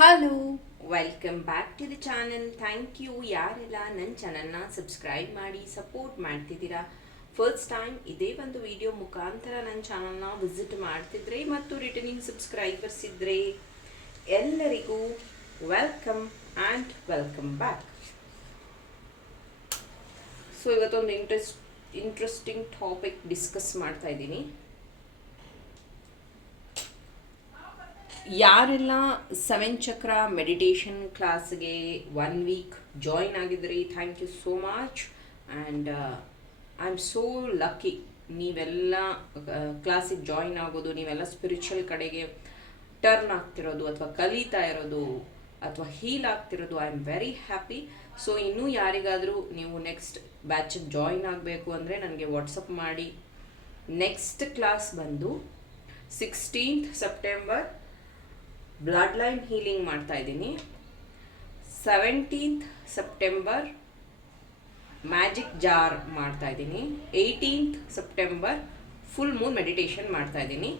Hello welcome back to the channel thank you ಯಾರೆಲ್ಲ ನನ್ನ ಚಾನಲ್ನ ಸಬ್ಸ್ಕ್ರೈಬ್ ಮಾಡಿ ಸಪೋರ್ಟ್ ಮಾಡ್ತಿದ್ದೀರಾ? ಫಸ್ಟ್ ಟೈಮ್ ಇದೇ ಒಂದು ವಿಡಿಯೋ ಮುಖಾಂತರ ನನ್ನ ಚಾನಲ್ನ ವಿಸಿಟ್ ಮಾಡ್ತಿದ್ರೆ ಮತ್ತು ರಿಟರ್ನಿಂಗ್ ಸಬ್ಸ್ಕ್ರೈಬರ್ಸ್ ಇದ್ದರೆ ಎಲ್ಲರಿಗೂ welcome and welcome back so ಇವತ್ತೊಂದು ಇಂಟ್ರೆಸ್ಟ್ ಇಂಟ್ರೆಸ್ಟಿಂಗ್ ಟಾಪಿಕ್ ಡಿಸ್ಕಸ್ ಮಾಡ್ತಾ ಇದ್ದೀನಿ. ಯಾರೆಲ್ಲ ಸೆವೆನ್ ಚಕ್ರ ಮೆಡಿಟೇಷನ್ ಕ್ಲಾಸ್ಗೆ one week join ಆಗಿದ್ರಿ thank you so much and I am so lucky ನೀವೆಲ್ಲ ಕ್ಲಾಸಿಗೆ ಜಾಯಿನ್ ಆಗೋದು, ನೀವೆಲ್ಲ ಸ್ಪಿರಿಚುವಲ್ ಕಡೆಗೆ ಟರ್ನ್ ಆಗ್ತಿರೋದು ಅಥವಾ ಕಲಿತಾ ಇರೋದು ಅಥವಾ ಹೀಲ್ ಆಗ್ತಿರೋದು I am very happy so ಇನ್ನೂ ಯಾರಿಗಾದರೂ ನೀವು ನೆಕ್ಸ್ಟ್ ಬ್ಯಾಚಿಗೆ ಜಾಯಿನ್ ಆಗಬೇಕು ಅಂದರೆ ನನಗೆ ವಾಟ್ಸಪ್ ಮಾಡಿ. ನೆಕ್ಸ್ಟ್ ಕ್ಲಾಸ್ ಬಂದು sixteenth September blood line healing ಮಾಡ್ತಾ ಇದ್ದೀನಿ. ಸೆವೆಂಟೀನ್ತ್ ಸೆಪ್ಟೆಂಬರ್ ಮ್ಯಾಜಿಕ್ ಜಾರ್ ಮಾಡ್ತಾ ಇದ್ದೀನಿ. Eighteenth September full moon meditation ಮಾಡ್ತಾ ಇದ್ದೀನಿ.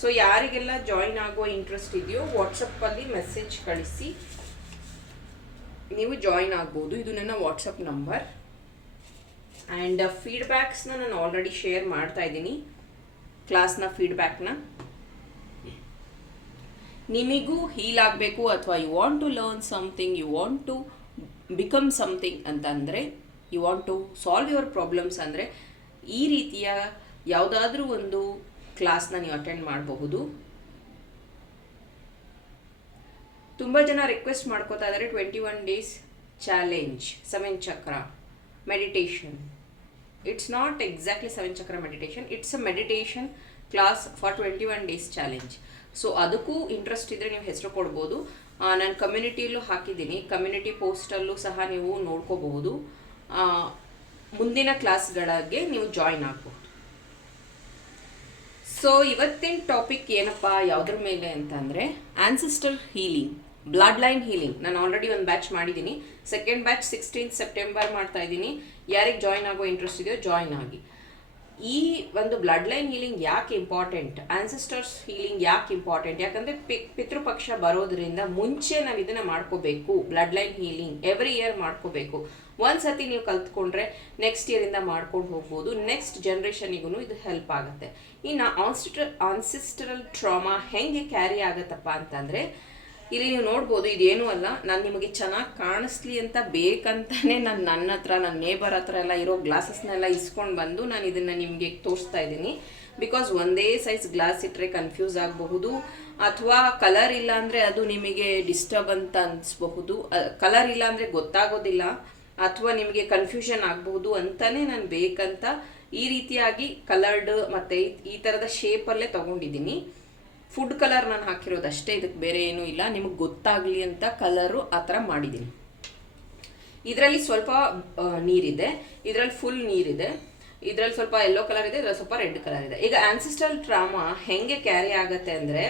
ಸೊ ಯಾರಿಗೆಲ್ಲ ಜಾಯಿನ್ ಆಗೋ ಇಂಟ್ರೆಸ್ಟ್ ಇದೆಯೋ ವಾಟ್ಸಪ್ಪಲ್ಲಿ ಮೆಸೇಜ್ ಕಳಿಸಿ. ನೀವು ಜಾಯಿನ್ ಆಗ್ಬೋದು. ಇದು ನನ್ನ ವಾಟ್ಸಪ್ ನಂಬರ್ ಆ್ಯಂಡ್ ಫೀಡ್ಬ್ಯಾಕ್ಸ್ನ ನಾನು ಆಲ್ರೆಡಿ ಶೇರ್ ಮಾಡ್ತಾ ಇದ್ದೀನಿ. ಕ್ಲಾಸ್ನ ಫೀಡ್ಬ್ಯಾಕ್ನ ನಿಮಗೂ ಹೀಲ್ ಆಗಬೇಕು ಅಥವಾ you want to learn something you want to become something ಅಂತಂದರೆ you want to solve your problems ಅಂದರೆ ಈ ರೀತಿಯ ಯಾವುದಾದ್ರೂ ಒಂದು ಕ್ಲಾಸ್ನ ನೀವು ಅಟೆಂಡ್ ಮಾಡಬಹುದು. ತುಂಬ ಜನ ರಿಕ್ವೆಸ್ಟ್ ಮಾಡ್ಕೋತಾ ಇದ್ದಾರೆ twenty one days challenge seven chakra meditation it's not exactly seven chakra meditation it's a meditation class for twenty one days challenge so ಅದಕ್ಕೂ ಇಂಟ್ರೆಸ್ಟ್ ಇದ್ದರೆ ನೀವು ಹೆಸರು ಕೊಡ್ಬೋದು. ನಾನು ಕಮ್ಯುನಿಟಿಯಲ್ಲೂ ಹಾಕಿದ್ದೀನಿ. ಕಮ್ಯುನಿಟಿ ಪೋಸ್ಟಲ್ಲೂ ಸಹ ನೀವು ನೋಡ್ಕೋಬಹುದು. ಮುಂದಿನ ಕ್ಲಾಸ್ಗಳಿಗೆ ನೀವು ಜಾಯಿನ್ ಆಗ್ಬೋದು. ಸೊ ಇವತ್ತಿನ ಟಾಪಿಕ್ ಏನಪ್ಪ, ಯಾವುದ್ರ ಮೇಲೆ ಅಂತಂದರೆ ancestor healing blood line healing ನಾನು ಆಲ್ರೆಡಿ ಒಂದು ಬ್ಯಾಚ್ ಮಾಡಿದ್ದೀನಿ. ಸೆಕೆಂಡ್ ಬ್ಯಾಚ್ ಸಿಕ್ಸ್ಟೀನ್ ಸೆಪ್ಟೆಂಬರ್ ಮಾಡ್ತಾ ಇದ್ದೀನಿ. ಯಾರಿಗೆ ಜಾಯಿನ್ ಆಗೋ ಇಂಟ್ರೆಸ್ಟ್ ಇದೆಯೋ ಜಾಯ್ನ್ ಆಗಿ. ಈ ಒಂದು ಬ್ಲಡ್ ಲೈನ್ ಹೀಲಿಂಗ್ ಯಾಕೆ ಇಂಪಾರ್ಟೆಂಟ್ ಆನ್ಸಿಸ್ಟರ್ಸ್ ಹೀಲಿಂಗ್ ಯಾಕೆ ಇಂಪಾರ್ಟೆಂಟ್ ಯಾಕಂದರೆ ಪಿತೃಪಕ್ಷ ಬರೋದ್ರಿಂದ ಮುಂಚೆ ನಾವು ಇದನ್ನು ಮಾಡ್ಕೋಬೇಕು. Blood line healing every year ಮಾಡ್ಕೋಬೇಕು. ಒಂದು ಸತಿ ನೀವು ಕಲ್ತ್ಕೊಂಡ್ರೆ ನೆಕ್ಸ್ಟ್ ಇಯರಿಂದ ಮಾಡ್ಕೊಂಡು ಹೋಗ್ಬೋದು. ನೆಕ್ಸ್ಟ್ ಜನ್ರೇಷನಿಗೂ ಇದು ಹೆಲ್ಪ್ ಆಗುತ್ತೆ. ಇನ್ನು ಆನ್ಸಿಸ್ಟರ್ ಆನ್ಸಿಸ್ಟರಲ್ ಟ್ರಾಮಾ ಹೆಂಗೆ ಕ್ಯಾರಿ ಆಗುತ್ತಪ್ಪ ಅಂತಂದರೆ ಇಲ್ಲಿ ನೀವು ನೋಡ್ಬೋದು, ಇದೇನು ಅಲ್ಲ. ನಾನು ನಿಮಗೆ ಚೆನ್ನಾಗಿ ಕಾಣಿಸ್ಲಿ ಅಂತ ಬೇಕಂತಾನೆ ನಾನು ನನ್ನ ಹತ್ರ ನನ್ನ ನೇಬರ್ ಹತ್ರ ಎಲ್ಲ ಇರೋ ಗ್ಲಾಸಸ್ನೆಲ್ಲ ಇಸ್ಕೊಂಡು ಬಂದು ನಾನು ಇದನ್ನು ನಿಮಗೆ ತೋರಿಸ್ತಾ ಇದ್ದೀನಿ. ಬಿಕಾಸ್ ಒಂದೇ ಸೈಜ್ ಗ್ಲಾಸ್ ಇಟ್ಟರೆ ಕನ್ಫ್ಯೂಸ್ ಆಗಬಹುದು, ಅಥವಾ ಕಲರ್ ಇಲ್ಲ ಅಂದರೆ ಅದು ನಿಮಗೆ ಡಿಸ್ಟರ್ಬ್ ಅಂತ ಅನಿಸ್ಬಹುದು ಕಲರ್ ಇಲ್ಲ ಅಂದರೆ ಗೊತ್ತಾಗೋದಿಲ್ಲ, ಅಥವಾ ನಿಮಗೆ ಕನ್ಫ್ಯೂಷನ್ ಆಗಬಹುದು ಅಂತಲೇ ನಾನು ಬೇಕಂತ ಈ ರೀತಿಯಾಗಿ ಕಲರ್ಡ್ ಮತ್ತು ಈ ಥರದ ಶೇಪಲ್ಲೇ ತೊಗೊಂಡಿದ್ದೀನಿ. ಫುಡ್ ಕಲರ್ ನಾನು ಹಾಕಿರೋದು ಅಷ್ಟೇ ಇದಕ್ಕೆ ಬೇರೆ ಏನೂ ಇಲ್ಲ. ನಿಮಗೆ ಗೊತ್ತಾಗಲಿ ಅಂತ ಕಲರು ಆ ಥರ ಮಾಡಿದ್ದೀನಿ ಇದರಲ್ಲಿ ಸ್ವಲ್ಪ ನೀರಿದೆ. ಇದರಲ್ಲಿ ಫುಲ್ ನೀರಿದೆ. ಇದರಲ್ಲಿ ಸ್ವಲ್ಪ ಯೆಲ್ಲೋ ಕಲರ್ ಇದೆ, ಇದರಲ್ಲಿ ಸ್ವಲ್ಪ ರೆಡ್ ಕಲರ್ ಇದೆ. ಈಗ ಆನ್ಸಿಸ್ಟಲ್ ಟ್ರಾಮಾ ಹೆಂಗೆ ಕ್ಯಾರಿ ಆಗುತ್ತೆ ಅಂದರೆ,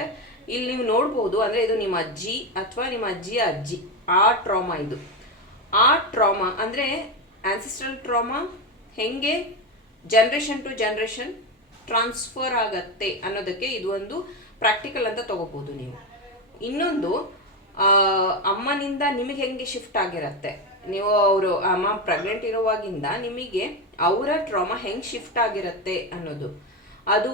ಇಲ್ಲಿ ನೀವು ನೋಡ್ಬೋದು ಅಂದರೆ ಇದು ನಿಮ್ಮ ಅಜ್ಜಿ ಅಥವಾ ನಿಮ್ಮ ಅಜ್ಜಿಯ ಅಜ್ಜಿ. ಆ ಟ್ರಾಮಾ ಇದು. ಆ ಟ್ರಾಮಾ ಅಂದರೆ ಆನ್ಸಿಸ್ಟ್ರಲ್ ಟ್ರಾಮಾ ಹೆಂಗೆ ಜನ್ರೇಷನ್ ಟು ಜನ್ರೇಷನ್ ಟ್ರಾನ್ಸ್ಫರ್ ಆಗತ್ತೆ ಅನ್ನೋದಕ್ಕೆ ಇದು ಒಂದು ಪ್ರಾಕ್ಟಿಕಲ್ ಅಂತ ತಗೋಬಹುದು ನೀವು. ಇನ್ನೊಂದು ಅಮ್ಮನಿಂದ ನಿಮಗೆ ಹೆಂಗೆ ಶಿಫ್ಟ್ ಆಗಿರತ್ತೆ? ನೀವು ಅವರು, ಅಮ್ಮ ಪ್ರೆಗ್ನೆಂಟ್ ಇರುವಾಗಿಂದ ನಿಮಗೆ ಅವರ ಟ್ರಾಮಾ ಹೆಂಗೆ ಶಿಫ್ಟ್ ಆಗಿರತ್ತೆ ಅನ್ನೋದು. ಅದು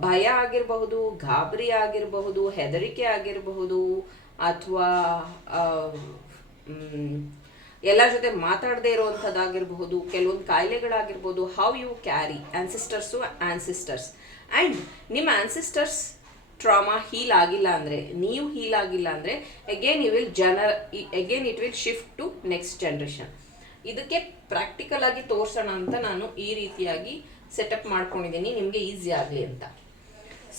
ಭಯ ಆಗಿರಬಹುದು, ಗಾಬರಿ ಆಗಿರಬಹುದು, ಹೆದರಿಕೆ ಆಗಿರಬಹುದು, ಅಥವಾ ಎಲ್ಲರ ಜೊತೆ ಮಾತಾಡದೇ ಇರೋವಂಥದ್ದಾಗಿರಬಹುದು ಕೆಲವೊಂದು ಕಾಯಿಲೆಗಳಾಗಿರ್ಬೋದು how you carry ancestors ancestors and ನಿಮ್ಮ ಆನ್ಸಿಸ್ಟರ್ಸ್ ಟ್ರಾಮಾ ಹೀಲ್ ಆಗಿಲ್ಲ ಅಂದರೆ, ನೀವು ಹೀಲ್ ಆಗಿಲ್ಲ ಅಂದರೆ again you will ಜನರ್ again it will shift to next generation ಇದಕ್ಕೆ ಪ್ರಾಕ್ಟಿಕಲ್ ಆಗಿ ತೋರಿಸೋಣ ಅಂತ ನಾನು ಈ ರೀತಿಯಾಗಿ ಸೆಟಪ್ ಮಾಡ್ಕೊಂಡಿದ್ದೀನಿ, ನಿಮಗೆ ಈಸಿ ಆಗಲಿ ಅಂತ.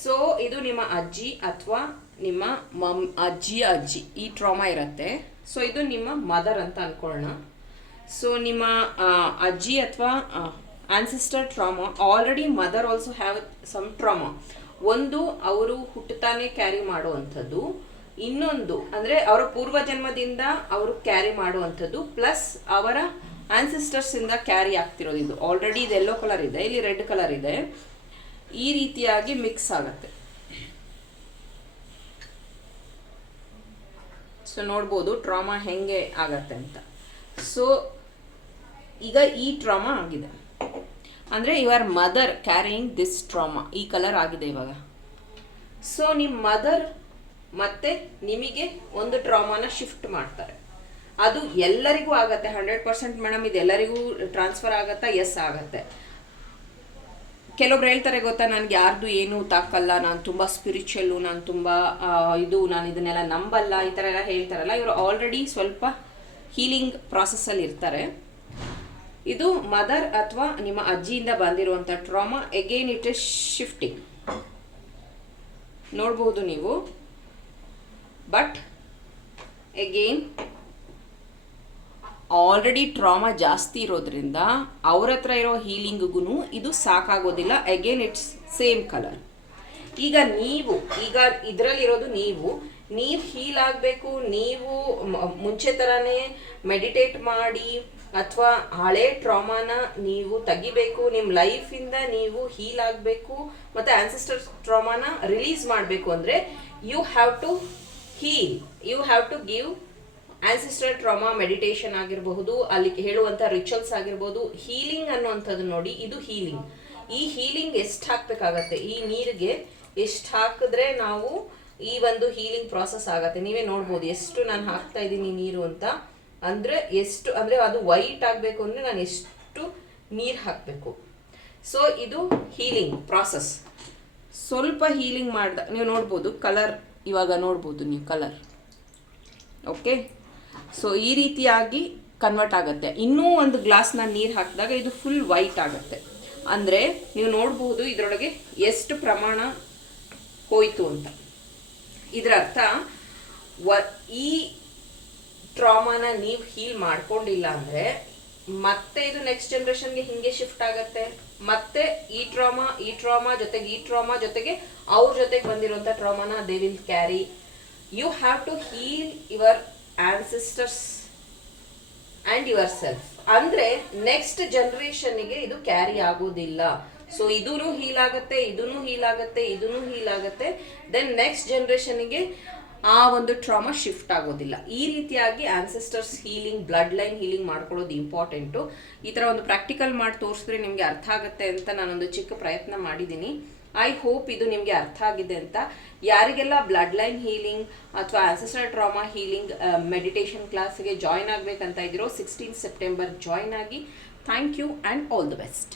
ಸೊ ಇದು ನಿಮ್ಮ ಅಜ್ಜಿ ಅಥವಾ ನಿಮ್ಮ ಮಮ್ ಅಜ್ಜಿಯ ಅಜ್ಜಿ, ಈ ಟ್ರಾಮಾ ಇರುತ್ತೆ. ಸೊ ಇದು ನಿಮ್ಮ ಮದರ್ ಅಂತ ಅನ್ಕೊಳ್ಳೋಣ ಸೊ ನಿಮ್ಮ ಅಜ್ಜಿ ಅಥವಾ ancestor trauma already mother also have some trauma ಒಂದು, ಅವರು ಹುಟ್ಟುತ್ತಾನೆ ಕ್ಯಾರಿ ಮಾಡುವಂಥದ್ದು. ಇನ್ನೊಂದು, ಅಂದರೆ ಅವರ ಪೂರ್ವ ಜನ್ಮದಿಂದ ಅವರು ಕ್ಯಾರಿ ಮಾಡುವಂಥದ್ದು ಪ್ಲಸ್ ಅವರ ಆನ್ಸಿಸ್ಟರ್ಸಿಂದ ಕ್ಯಾರಿ ಆಗ್ತಿರೋದು ಇದು. ಆಲ್ರೆಡಿ ಇದು ಎಲ್ಲೋ ಕಲರ್ ಇದೆ, ಇಲ್ಲಿ ರೆಡ್ ಕಲರ್ ಇದೆ. ಈ ರೀತಿಯಾಗಿ ಮಿಕ್ಸ್ ಆಗುತ್ತೆ. ಸೊ ನೋಡ್ಬೋದು ಟ್ರಾಮಾ ಹೆಂಗೆ ಆಗತ್ತೆ ಅಂತ. ಸೊ ಈಗ ಈ ಟ್ರಾಮಾ ಆಗಿದೆ. ಅಂದರೆ your mother carrying this trauma ಈ ಕಲರ್ ಆಗಿದೆ ಇವಾಗ. ಸೊ ನಿಮ್ಮ ಮದರ್ ಮತ್ತೆ ನಿಮಗೆ ಒಂದು ಟ್ರಾಮಾನ ಶಿಫ್ಟ್ ಮಾಡ್ತಾರೆ. ಅದು ಎಲ್ಲರಿಗೂ ಆಗತ್ತೆ ಹಂಡ್ರೆಡ್ ಪರ್ಸೆಂಟ್ ಮೇಡಮ್ ಇದು ಎಲ್ಲರಿಗೂ ಟ್ರಾನ್ಸ್ಫರ್ ಆಗತ್ತಾ? ಎಸ್ ಆಗತ್ತೆ. ಕೆಲವೊಬ್ರು ಹೇಳ್ತಾರೆ ಗೊತ್ತಾ, ನನಗೆ ಯಾರ್ದು ಏನು ತಾಕಲ್ಲ, ನಾನು ತುಂಬ ಸ್ಪಿರಿಚುವಲ್ಲು ನಾನು ತುಂಬ ಇದು, ನಾನು ಇದನ್ನೆಲ್ಲ ನಂಬಲ್ಲ, ಈ ಥರ ಎಲ್ಲ ಹೇಳ್ತಾರಲ್ಲ. ಇವರು ಆಲ್ರೆಡಿ ಸ್ವಲ್ಪ ಹೀಲಿಂಗ್ ಪ್ರಾಸೆಸ್ಸಲ್ಲಿ ಇರ್ತಾರೆ. ಇದು ಮದರ್ ಅಥವಾ ನಿಮ್ಮ ಅಜ್ಜಿಯಿಂದ ಬಂದಿರುವಂಥ trauma again it is shifting ನೋಡ್ಬೋದು ನೀವು. ಬಟ್ ಎಗೇನ್ ಆಲ್ರೆಡಿ ಟ್ರಾಮಾ ಜಾಸ್ತಿ ಇರೋದ್ರಿಂದ ಅವ್ರ ಹತ್ರ ಇರೋ ಹೀಲಿಂಗ್ಗೂ ಇದು ಸಾಕಾಗೋದಿಲ್ಲ. ಅಗೇನ್ ಇಟ್ಸ್ ಸೇಮ್ ಕಲರ್ ಈಗ ನೀವು, ಈಗ ಇದರಲ್ಲಿರೋದು ನೀವು. ನೀವು ಹೀಲ್ ಆಗಬೇಕು, ನೀವು ಮುಂಚೆ ಥರನೇ ಮೆಡಿಟೇಟ್ ಮಾಡಿ ಅಥವಾ ಹಳೆ ಟ್ರಾಮಾನ ನೀವು ತೆಗಿಬೇಕು ನಿಮ್ಮ ಲೈಫಿಂದ ನೀವು ಹೀಲ್ ಆಗಬೇಕು, ಮತ್ತು ಆನ್ಸಿಸ್ಟರ್ ಟ್ರಾಮಾನ ರಿಲೀಸ್ ಮಾಡಬೇಕು ಅಂದರೆ you have to heal you have to give ancestor trauma meditation ಆಗಿರಬಹುದು, ಅಲ್ಲಿ ಹೇಳುವಂಥ ರಿಚುವಲ್ಸ್ ಆಗಿರ್ಬೋದು ಹೀಲಿಂಗ್ ಅನ್ನುವಂಥದ್ದು ನೋಡಿ, ಇದು ಹೀಲಿಂಗ್ ಈ ಹೀಲಿಂಗ್ ಎಷ್ಟು ಹಾಕ್ಬೇಕಾಗತ್ತೆ? ಈ ನೀರಿಗೆ ಎಷ್ಟು ಹಾಕಿದ್ರೆ ನಾವು ಈ ಒಂದು ಹೀಲಿಂಗ್ ಪ್ರಾಸೆಸ್ ಆಗತ್ತೆ? ನೀವೇ ನೋಡ್ಬೋದು, ಎಷ್ಟು ನಾನು ಹಾಕ್ತಾ ಇದ್ದೀನಿ ನೀರು ಅಂತ. ಅಂದರೆ ಎಷ್ಟು, ಅಂದರೆ ಅದು ವೈಟ್ ಆಗಬೇಕು ಅಂದರೆ ನಾನು ಎಷ್ಟು ನೀರು ಹಾಕಬೇಕು. ಸೊ ಇದು ಹೀಲಿಂಗ್ ಪ್ರಾಸೆಸ್ ಸ್ವಲ್ಪ ಹೀಲಿಂಗ್ ಮಾಡ್ದ, ನೀವು ನೋಡ್ಬೋದು ಕಲರ್ ಇವಾಗ ನೋಡ್ಬೋದು ನೀವು ಕಲರ್ ಓಕೆ ಸೊ ಈ ರೀತಿಯಾಗಿ ಕನ್ವರ್ಟ್ ಆಗುತ್ತೆ. ಇನ್ನೂ ಒಂದು ಗ್ಲಾಸ್ನ ನೀರು ಹಾಕಿದಾಗ ಇದು ಫುಲ್ ವೈಟ್ ಆಗುತ್ತೆ. ಅಂದರೆ, ನೀವು ನೋಡಬಹುದು ಇದರೊಳಗೆ ಎಷ್ಟು ಪ್ರಮಾಣ ಹೋಯಿತು ಅಂತ. ಇದರ ಅರ್ಥ, ವ, ಈ ಟ್ರಾಮಾನ ನೀವು ಹೀಲ್ ಮಾಡ್ಕೊಂಡಿಲ್ಲ ಅಂದರೆ, ಮತ್ತೆ ಇದು ನೆಕ್ಸ್ಟ್ ಜನ್ರೇಷನ್ಗೆ ಹಿಂಗೆ ಶಿಫ್ಟ್ ಆಗುತ್ತೆ. ಮತ್ತೆ ಈ ಟ್ರಾಮಾ ಈ ಟ್ರಾಮಾ ಜೊತೆಗೆ ಈ ಟ್ರಾಮಾ ಜೊತೆಗೆ ಅವ್ರ ಜೊತೆಗೆ ಬಂದಿರುವಂಥ ಟ್ರಾಮಾನ they will carry you have to heal your ancestors and your self ಅಂದರೆ ನೆಕ್ಸ್ಟ್ ಜನ್ರೇಷನ್ಗೆ ಇದು ಕ್ಯಾರಿ ಆಗೋದಿಲ್ಲ ಸೊ ಇದೂ ಹೀಲ್ ಆಗುತ್ತೆ ಇದೂ ಹೀಲ್ ಆಗುತ್ತೆ ಇದೂ ಹೀಲ್ ಆಗುತ್ತೆ. ದೆನ್ ನೆಕ್ಸ್ಟ್ ಜನ್ರೇಷನ್ಗೆ ಆ ಒಂದು ಟ್ರಾಮಾ ಶಿಫ್ಟ್ ಆಗೋದಿಲ್ಲ ಈ ರೀತಿಯಾಗಿ ancestors healing blood line healing ಮಾಡ್ಕೊಳ್ಳೋದು ಇಂಪಾರ್ಟೆಂಟು ಈ ಥರ ಒಂದು ಪ್ರಾಕ್ಟಿಕಲ್ ಮಾಡಿ ತೋರಿಸಿದ್ರೆ ನಿಮಗೆ ಅರ್ಥ ಆಗುತ್ತೆ ಅಂತ ನಾನೊಂದು ಚಿಕ್ಕ ಪ್ರಯತ್ನ ಮಾಡಿದ್ದೀನಿ. ಐ ಹೋಪ್ ಇದು ನಿಮಗೆ ಅರ್ಥ ಆಗಿದೆ ಅಂತ. ಯಾರಿಗೆಲ್ಲ ಬ್ಲಡ್ ಲೈನ್ ಹೀಲಿಂಗ್ ಅಥವಾ ಆನ್ಸೆಸ್ಟರ್ ಟ್ರಾಮಾ ಹೀಲಿಂಗ್ ಮೆಡಿಟೇಷನ್ ಕ್ಲಾಸ್ಗೆ ಜಾಯ್ನ್ ಆಗಬೇಕಂತ ಇದ್ದೀರೋ ಸಿಕ್ಸ್ಟೀನ್ ಸೆಪ್ಟೆಂಬರ್ ಜಾಯ್ನ್ ಆಗಿ. Thank you and all the best